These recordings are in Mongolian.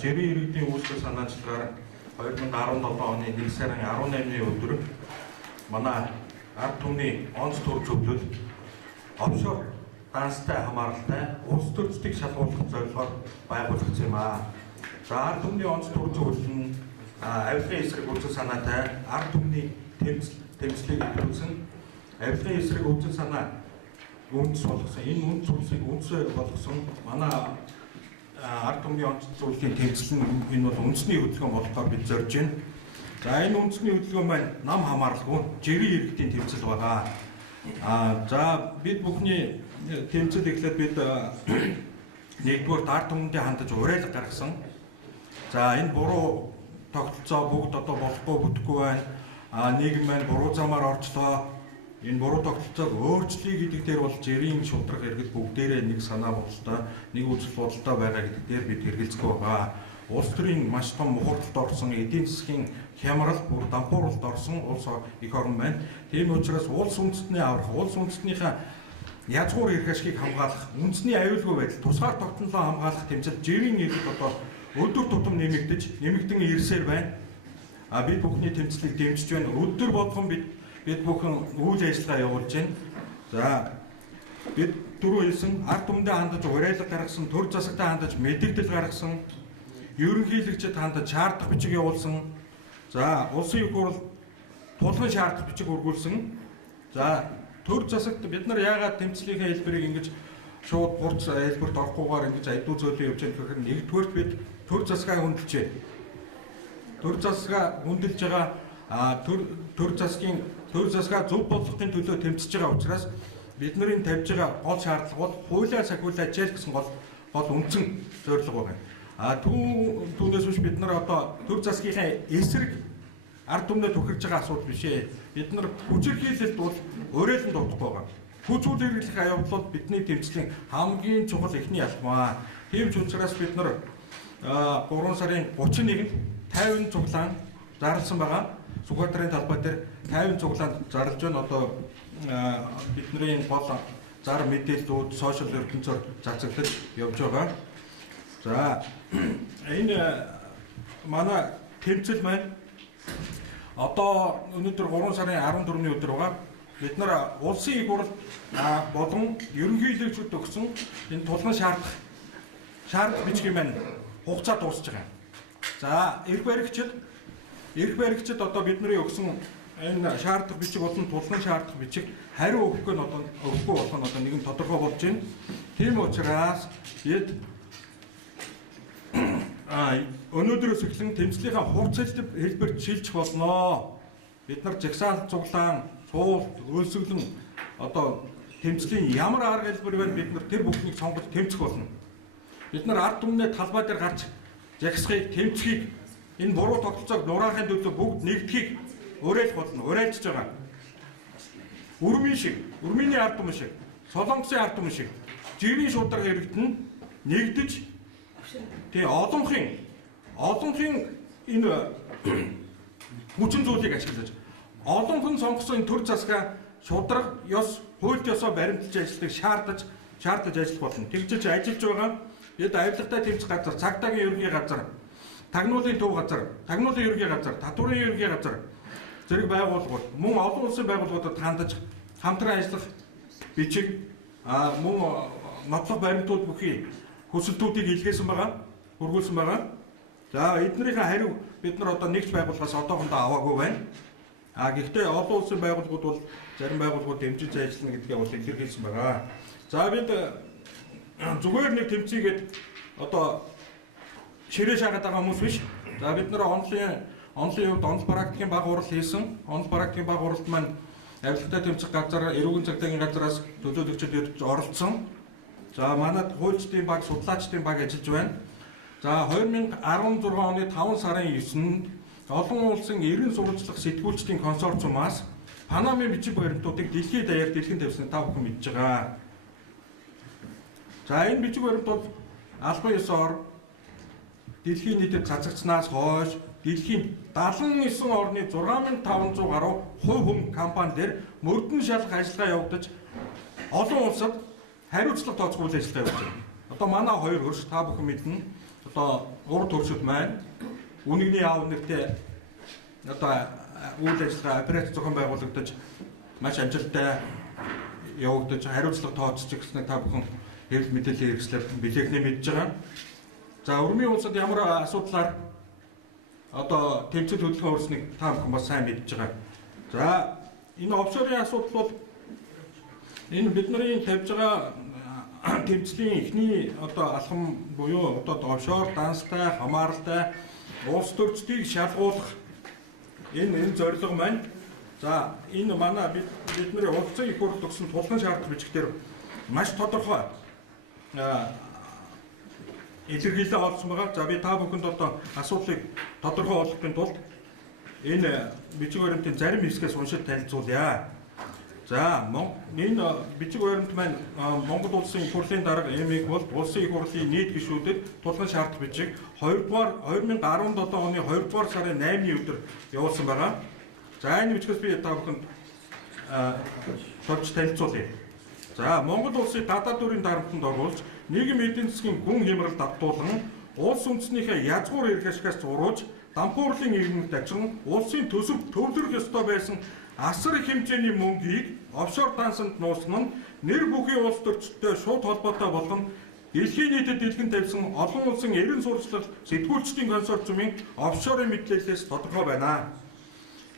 Жирийн иргэдийн үйлчлэл санаачлагаар 2017 оны 1 сарын 18-ны өдөр манай ард түмний онц төр зөвлөл офшор данстай хамааралтай улс төрчдийг шалгуулах зорилгоор байгуулагдсан юм аа. За ард түмний онц төр зөвлөл нь авилгын эсрэг үйлчлэл санаатай ард түмний тэмцлийг илрүүлсэн авилгын эсрэг үйлчлэл санаа үндэс болгосон. Энэ үндэс зүйлсийг үндсээр болгосон манай ард түмний онц зүйлийн тэмцэл нь энэ бол үндэсний хөдөлгөөн болохоор бид зорж байна. За энэ үндэсний хөдөлгөөн маань нам хамааралгүй жирийн иргэдийн тэмцэл байгаа. За бид бүхний тэмцэл эхлээд бид нэгдүгээр ард түмэндээ хандаж уриалга гаргасан. За энэ буруу тогтолцоо бүгд одоо болохгүй бүтэхгүй байна. Нийгэм маань буруу замаар орчлоо. Энэ буруу тогтолцоог өөрчлөе гэдэг дээр бол жирийн шудраг иргэд бүгдээрээ нэг санаа бодлоо, нэг үзэл бодолтой байгаа гэдэг дээр бид хэрэгэлцэхгүй байгаа. Улс төрийн маш том мухардалд орсон эдийн засгийн хямрал бүр дампууралд орсон улс их орн байна. Тийм учраас улс үндэстний аврах, улс үндэстнийхээ язгуур эрх ашгийг хамгаалах, үндэсний аюулгүй байдал, тусгаар тогтнолоо хамгаалах тэмцэл жирийн иргэд одоо өдөр тутам нэмэгдэн ирсээр байна. Бид бүхний тэмцлийг дэмжиж байна. Өдөр болгон бид бүхэн үйл ажиллагаа явуулж байна. За бид түрүү хэлсэн ард түмэндээ хандаж уриалга гаргасан, төр засагтай хандаж мэдээлэл гаргасан, ерөнхийлөгчд хандаж шаардах бичиг явуулсан. За улсын их хурл тулгын шаардах бичиг үргүүлсэн. За төр засагт бид нар яагаад тэмцлийнхээ хэлбэрийг ингэж шууд хурц хэлбэрт орохгүйгээр ингэж айдуу зөөлөн явж байгаа гэхээр нэгдүгээрт бид төр засгаа хөндлөж байна. Төр засгаа хөндлөж байгаа төр засгаа зөв бодлогын төлөө тэмцэж байгаа учраас бидний тавьж байгаа гол шаардлага бол хуулиа сахиулаа хичээл гэсэн гол үндсэн зорилго байна. Түүнээс биш бид нар одоо төр засгийнхаа эсрэг ард түмнээ төхөрж байгаа асуудал биш ээ. Бид нар хүчирхийлэлд бол уриалан дутхгүй байгаа. Хүч үйл хэрэглэх аюул бол бидний тэмцлийн хамгийн чухал эхний алхам. Тийм ч учраас бид нар 3 сарын 31-нд 50 цуглаан зарласан байгаа. Сүхбаатарын талбай дээр 50 цуглаанд зарлж байна. Одоо бидний гол зар мэдээллүүд сошиал ертөнцөөр цацаглаж явж байгаа. За энэ манай тэмцэл маань одоо өнөөдөр 3 сарын 14-ний өдөр байгаа. Бид нар улсын их хурл болон ерөнхийлөгчд өгсөн энэ тулгын шаардах бичгийн маань хугацаа дуусж байгаа. За эрх баригчид одоо бидний өгсөн энэ шаардах бичиг болон тулгын шаардах бичиг хариу өгөхгүй болох нь одоо нэгэн тодорхой болж байна. Тийм учраас бид өнөөдрөөс эхлэн тэмцлийнхаа хувц хэлбэрт шилжих болно. Бид нар жагсаал цуглаан, цуулт, өлсгөлэн одоо тэмцлийн ямар арга хэлбэр байна бид нар тэр бүхнийг сонгож тэмцэх болно. Бид нар ард түмний талбай дээр гарч жагсахыг, тэмцхийг, энэ буруу тогтолцоог нураахын төлөө бүгд нэгдэхийг уриалж болно, уриалжж байгаа. Өрмийн ард түмэн шиг, Солонгосын ард түмэн шиг жирийн шударга иргэд нь нэгдэж олонхын энэ хүчин зүйлийг ашиглаж олонхон сонгосон энэ төр засгаа шударга ёс, хуульд ёсоо баримталж ажилладаг шаардаж ажиллах болно. Тэгжиж ажиллаж байгаа бид авилгатай тэмцэх газар, цагдаагийн ерөнхий газар, тагнуулын төв газар, тагнуулын ерөнхий газар, татварын ерөнхий газар зэрэг байгууллагууд мөн олон улсын байгууллагуудад хандаж хамтран ажиллах бичиг мөн нотлох баримтууд бүхий хүсэлтүүдийг илгээсэн байгаа, хургуулсан байгаа. За эднэрийнхээ хариу бид нар одоо нэгж байгууллагаас одоохондоо аваагүй байна. Гэхдээ олон улсын байгууллагууд бол зарим байгууллагууд дэмжиж ажиллана гэдгээ бол илэрхийлсэн байгаа. За бид зүгээр нэг тэмцээгээд одоо ширээ шаагаад байгаа хүмүүс биш. За бид нар онлын хувьд онл практикийн баг урал хийсэн. Онл практикийн баг уралд маань авилгатай тэмцэх газар, эрүүгийн цагдаагийн газараас төлөөлөгчид ирж оролцсон. За манайд хуульчдын баг, судлаачдын баг ажиллаж байна. За 2016 оны 5 сарын 9-нд олон улсын эрен сурвалжлах сэтгүүлчдийн консорциумаас Панамын бичиг баримтуудыг дэлхийд даяар дэлхийн тавьсан та бүхэн мэдж байгаа. За энэ бичиг баримт бол албан ёсоор дэлхийн нийтэд цацагцнаас хойш дэлхийн 79 орны 6500 гаруй хувь хүн компани дээр мөрдөн шалгах ажиллагаа явагдаж олон улсад хариуцлага тооцох үйл ажиллагаа явуулж байна. Одоо манай хоёр хөрш та бүхэн мэднэ. Одоо урд хөршүүд маань үнэгний аав нэртэй одоо үйл ажиллагаа операц зохион байгуулагдаж маш амжилттай явагдаж хариуцлага тооцож гэснээр та бүхэн хэвлэл мэдээллийн хэрэгслээр билэгнээ мэдж байгаа. За өрмийн улсад ямар асуудлаар одоо тэмцэл хөдөлгөөн өрснөг та бүхэн бас сайн мэдж байгаа. За энэ офшорын асуудал бол энэ бидний тавьж байгаа тэмцлийн эхний одоо алхам буюу одоо офшор данстай хамааралтай улс төрчдийг шалгуулах энэ зорилго маань. За энэ манай бидний улсын их хурл төгсөн тулгын шаардлага бичгээр маш тодорхой илэрхийлээ олсон байгаа. За би та бүхэнд одоо асуудлыг тодорхой болгохын тулд энэ бичиг баримтын зарим хэсгээс уншиж танилцуулъя. За энэ бичиг баримт маань Монгол улсын их хурлын дарга ЭМ-ийг бол улсын их хурлын нийт гишүүдэд тулгын шаардлага бичиг 2017 оны 2 дугаар сарын 8-ны өдөр явуулсан байгаа. За энэ бичгээс би та бүхэнд товч танилцуулъя. За Монгол улсын гадаад дүрийн дарамтанд оруулж нийгэм эдийн засгийн гүн хямрал давтуулан улс үндэснийхээ язгуур эрх ашигаас зурууж дампуурлын иргэнт ажин улсын төсөв төвлөрөх ёстой байсан асар их хэмжээний мөнгийг офшор дансанд нуусан нь нэр бүхий улс төрчдтэй шууд холбоотой болгон дэлхийн нийтэд дэлгэн тавьсан олон улсын эрен сурчлал сэтгүүлчдийн консорциумын офшорын мэдээлэлээс тодорхой байна.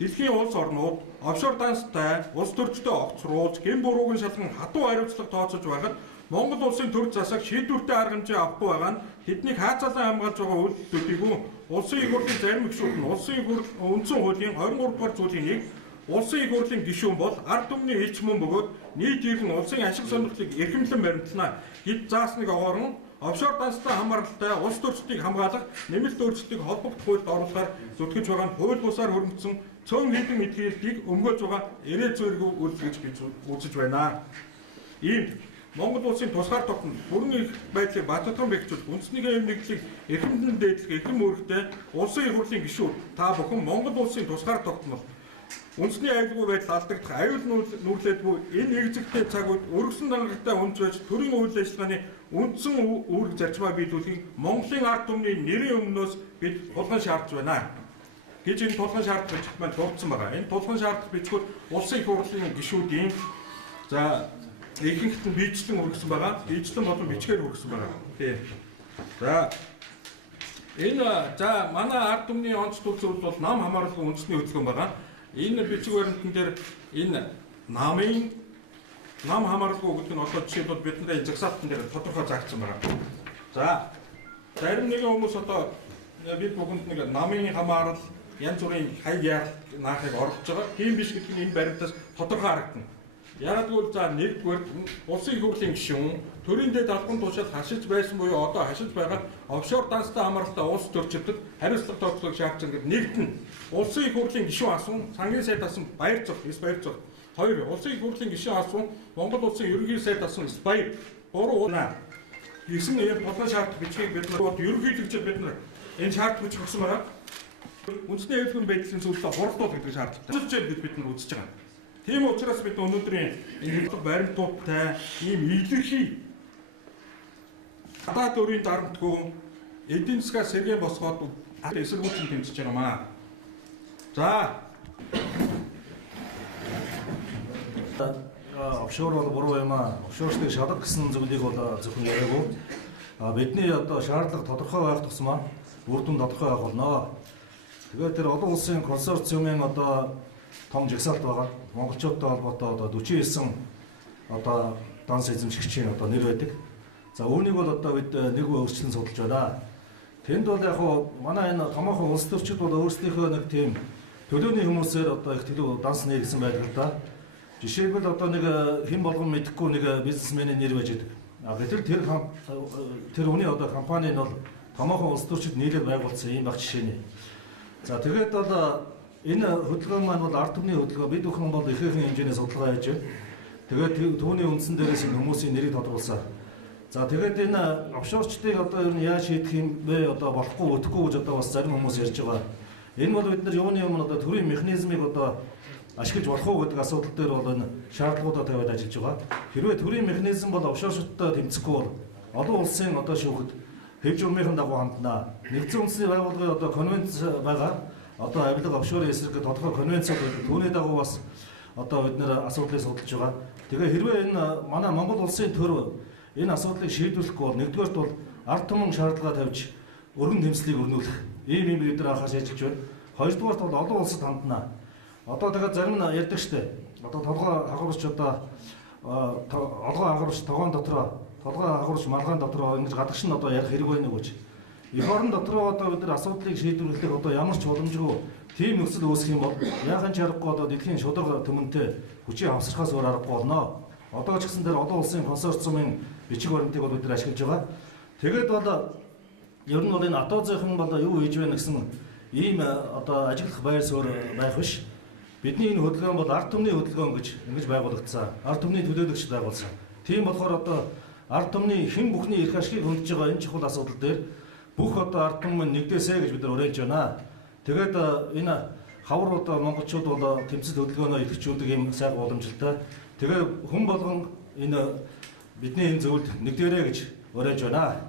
Дэлхийн улс орнууд офшор данстай улс төрчдөө огцруулж гэм бурууг нь шалган хатуу хариуцлага тооцож байхад Монгол улсын төр засаг шийдвэртэй арга хэмжээ авахгүй байгаа нь тэднийг хаацаалан хамгаалж байгаа үйлдэлүүдийг улсын их хурлын зарим гишүүд нь улсын их хурл үндсэн хуулийн 23 дугаар зүйлийн 1 улсын их хурлын гишүүн бол ард түмний элч мөн бөгөөд нийт иргэн улсын ашиг сонирхлыг эрхэмлэн баримтлана гэд заасныг огоорон офшор данстай хамааралтай улс төрчдийг хамгаалах нэмэлт өөрчлөлтийг холбогдох хуульд оруулахаар зүтгэж байгаа нь хууль бусаар хөрөнгөсөн цөөн хэдэн этгээдийг өмгөөлж байгаа ирээ зөөргөө үйлдэл гэж би үзэж байна. Ийм Монгол улсын тусгаар тогтнол бүрэн эрх байдлыг баатархан бэхжүүлэх үндэснийхээ нэгдлийг эрхэмлэн дээдлэх эрхэм үүрэгтэй улсын их хурлын гишүүд та бүхэн Монгол улсын тусгаар тогтнол үндэсний аюулгүй байдал алдагдах аюул нүүрлэлгүй энэ нэгзэгтэй цагууд өргөсөн дангартай хүнж байж төрийн үйл ажиллагааны үндсэн үүрэг зарчмаа биелүүлэхийг Монголын ард түмний нэрийн өмнөөс бид тулгын шаардж байна гэж энэ тулгын шаардлага бичиг маань дурдсан байгаа. Энэ тулгын шаардлага бичгүүд улсын их хурлын гишүүдийн за ихэнх нь биечлэн өргөсөн байгаа. Биечлэн болон бичгээр өргөсөн байгаа. Тийм. За энэ за манай ард түмний онц төлөвлөлт бол нам хамааралгүй үндэсний хөдөлгөөн байгаа. Энэ бичиг баримтан дээр энэ намын нам хамааралгүй гэдэг нь одоо жишээлбэл бидний загсаалтан дээр тодорхой заагдсан байгаа. За зарим нэгэн хүмүүс одоо бид бүхэнд нэг намын хамаарал янз бүрийн хаяар наахыг оролцож байгаа. Тийм биш гэдэг нь энэ баримтаас тодорхой харагдана. Яг тэгвэл за нэгдүгээр улсын их хурлын гишүүн төрийн дэд албан тушаал хашиж байсан буюу одоо хашиж байгаа офшор данстай хамааралтай улс төрчдөд хариуцлага тооцоолох шаардлагыг нэгтэн улсын их хурлын гишүүн асуун сангийн сайд асан баяр зов баяр зов. Хоёр улсын их хурлын гишүүн асуун Монгол улсын ерөнхий сайд асан баяр. Гурав уунаа. Гэсэн ийм тулгын шаардлага бичгийг бид нар ерөнхийлөгчөд бид нар энэ шаардлага бичих өгсөн байгаа. Үндэсний аюулгүй байдлын зөвлөлөө хурдуул гэдэг шаардлагатай. Зөвчөд бид нар үзэж байгаа. Тийм учраас бид өнөөдрийн энэ баримтуудтай ийм илэрхий гадаад өрийн дарамтгүй эдийн засгаа сэргээн босгоод эсэргүүцэн тэмцэж байгаа маа. За офшор бол буруу юм аа. Офшорчдыг шалгах гэсэн зүйлийг бол зөвхөн яриаггүй. Бидний одоо шаардлага тодорхой байх тусмаа үр дүн тодорхой байх болно. Тэгээд тэр олон улсын консорциумын одоо том жагсаалт байгаа. Монголчуудтай холбоотой одоо 49 одоо данс эзэмшигчийн одоо нэр байдаг. За үүнийг бол одоо бид нэг өөрчлөн судалж байна. Тэнд бол яг хуу манай энэ томоохон улс төрчид бол өөрсдийнхөө нэг тийм төлөөний хүмүүсээр одоо их төлөв данс нэрсэн байдаг л да. Жишээлбэл одоо нэг хэн болгон мэдэхгүй нэг бизнесменийн нэр байж байдаг. Гэтэл тэр хүний одоо компани нь бол томоохон улс төрчид нийлээд байгуулсан юм баг жишээ нь. За тэгээд бол энэ хөдөлгөөн маань бол ард түмний хөдөлгөөн бид бүхэн бол ихээхэн хэмжээний судалгаа хийж байна. Тэгээд түүний үндсэн дээрээс энэ хүмүүсийн нэрийг тодруулсан. За тэгээд энэ офшорчдыг одоо ер нь яаж шийдэх юм бэ? Одоо болохгүй өтөхгүй гэж одоо бас зарим хүмүүс ярьж байгаа. Энэ бол бид нар юуны өмнө одоо төрийн механизмыг одоо ашиглаж болох уу гэдэг асуудал дээр бол энэ шаардлагуудаа тавиад ажиллаж байгаа. Хэрвээ төрийн механизм бол офшорчдтой тэмцэхгүй бол олон улсын одоо шүүхэд хэв журмынхын дагуу ханднаа. Нэгдсэн үндэсний байгууллагын одоо конвенц байгаа. Одоо авилга офшорын эсрэг тодорхой конвенц байдаг. Түүний дагуу бас одоо бид нэр асуудлыг судалж байгаа. Тэгээ хэрвээ энэ манай Монгол улсын төр энэ асуудлыг шийдвэрлэхгүй бол нэгдүгээрт бол ард түмэн шаардлага тавьж өргөн тэмцлийг өрнүүлэх ийм бид нар анхаарч ажиллаж байна. Хоёрдугаарт бол олон улсад ханднаа. Одоо тэгээд зарим нь ярьдаг штэ. Одоо толгой хагуурч одоо олгой хагуурч тогоон дотроо, толгой хагуурч малгайн дотроо ингэж гадагш нь одоо ярих хэрэг байна гэж. Эх орон дотроо одоо бид нар асуудлыг шийдвэрлэх одоо ямар ч боломжгүй тийм нөхцөл үүсэх юм бол яахан ч аргагүй одоо дэлхийн шударга түмэнтэй хүчийн хавсархаас өөр аргагүй болно. Одоо ч гэсэн тэр олон улсын консорциумын бичиг баримтыг бол бид нар ашиглаж байгаа. Тэгээд бол ер нь бол энэ АТО-ын бол юу хийж байна гэсэн ийм одоо ажиглах байр суурь байх биш. Бидний энэ хөдөлгөөн бол ард түмний хөдөлгөөн гэж ингэж байгуулагдсан. Ард түмний төлөөлөгч байгуулсан. Тийм болохоор одоо ард түмний хэн бүхний эрх ашигыг хөндөж байгаа энэ чухал асуудал дээр бүх одоо ард түмэн нэгдээсэ гэж бид нар уриалж байна. Тэгээд энэ хавар одоо монголчууд бол тэмцэл хөдөлгөөнөө идэвхжүүлдэг юм сайхан боломжтой. Тэгээ хүн болгон энэ бидний энэ зөвлөлд нэгдээрэй гэж уриалж байна.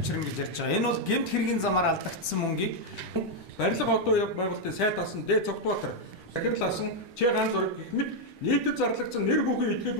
Гэж ярьж байгаа. Энэ бол гэмт хэргийн замаар алдагдсан мөнгийг Барилга одоо байгуулалтын сайд асан Дэ Цогтбаатар захирласан Ч ганц зураг гэх мэт нийтэд зарлагдсан нэр бүхэн этгээд